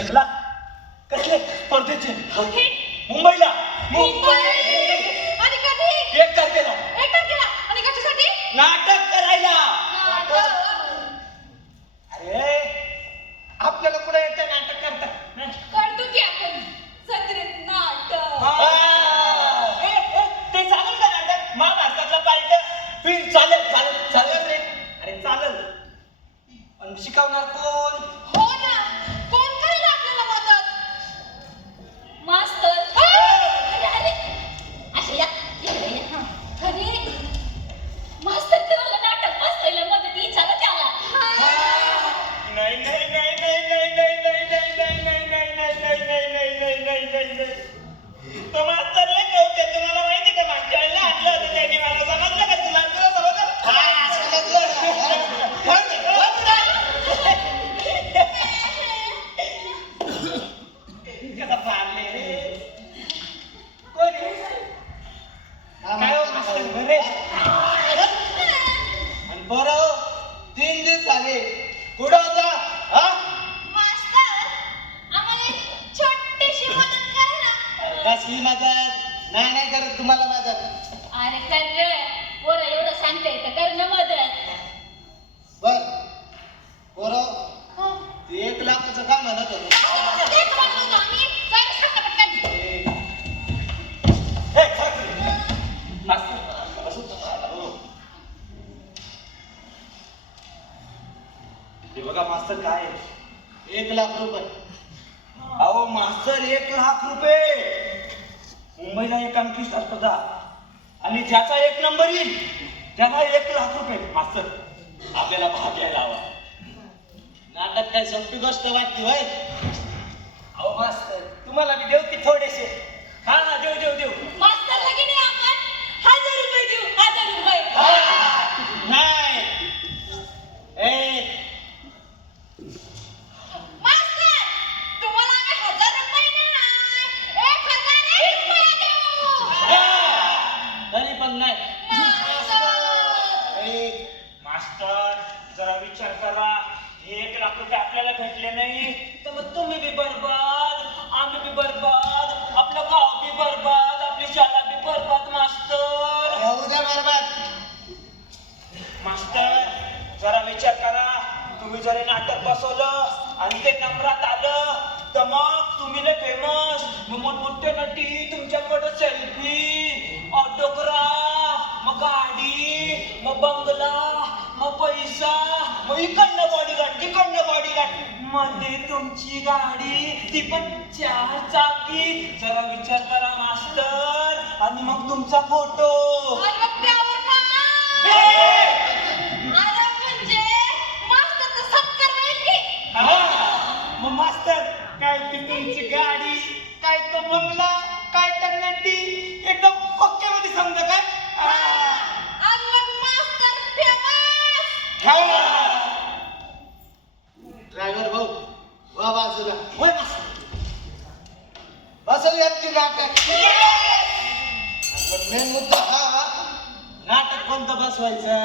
1 लाख कसले स्पर्धेचे कुठे? मुंबईला मुंबई. आणि कधी? 1 तारखेला 1 तारखेला. आणि कशासाठी? नाटक करायला. नाटक. अरे आपल्याला कुठे येतं नाटक करता करतो की आपण जत्रेत नाटक. ते चालेल का नाटक महाराष्ट्रातला पार्ट फिर चालेल चालेल चालेल रे अरे चालेल पण शिकवणार कोण हो ना. कोण करेल आपल्याला मदत? मास्तर. अरे अरे अशा या इकडे या. अरे मास्तर तुम्हाला नाटक बसवायला मदत विचारा त्याला. नाही नाही नाही नाही नाही नाही नाही नाही नाही नाही नाही नाही नाही नाही नाही नाही नाही तो मास्तरला कळते तुम्हाला माहिती का मागच्या वेळेला आणलं होतं त्यांनी मला समजलं का तुला तुला समजलं कसा फारले रे कोणी काय हो मास्तर बरे आणि बरं 3 दिवस झाले कुठं होता हा मास्तर आम्हाला एक छोटीशी मदत करा ना. कसली मदत नाही नाही करत तुम्हाला मदत अरे कर रे पोरं एवढं सांगता येतं कर ना मदत. बर पोरं ते 1 लाखाचं काम म्हणत होते तेच म्हणत होतो आम्ही. काय रे सांगा पटकन. हे बघा मास्तर काय 1 लाख रुपये अहो मास्तर 1 लाख रुपये मुंबईला एक अंकित स्पर्धा आणि ज्याचा 1 नंबर येईल त्याला 1 लाख रुपये मास्तर आपल्याला भाग घ्यायला हवा नाटक काय सोपी गोष्ट वाटते होय अहो मास्तर तुम्हाला मी देऊ की थोडेसे हा हा देऊ देऊ देऊ मास्तरला की नाही आपण 1000 रुपये देऊ. 1000 रुपये. नाही ए मास्तर तुम्हाला आम्ही 1000 रुपये नाही 1001 रुपये देऊ. तरी पण नाही मास्तर. मास्टर जरा विचार करा 1 लाख रुपये आपल्याला भेटले नाही तर मग तुम्ही बी बरबाद आम्ही बी बरबाद आपलं गाव बी बरबाद आपली शाळा बी बरबाद मास्तर उद्या बरबाद मास्टर जरा विचार करा तुम्ही जर हे नाटक बसवलं आणि ते नंबरात आलं तर मग तुम्ही लय फेमस मग मोठमोठे नटी तुमच्याकडे सेल्फी ऑटोग्राफ मग गाडी मग बंगला मग पैसा मग इकडनं बॉडीगार्ड तिकडनं बॉडीगार्ड मध्ये तुमची गाडी ती पण 4 चाकी जरा विचार करा मास्टर आणि मग तुमचा फोटो आणि मग त्यावर काय? अरे म्हणजे मास्तर तर सत्कार होईल की. मग मास्तर काय ती तुमची गाडी काय तो बंगला काय तर नटी एकदम ओके मध्ये समजा काय आणि मग मास्तर फेमस. ड्रायव्हर भाऊ वा बाजूला होय मास्तर बसवूयात की नाटक मेन मुद्दा हा नाटक कोणतं बसवायचं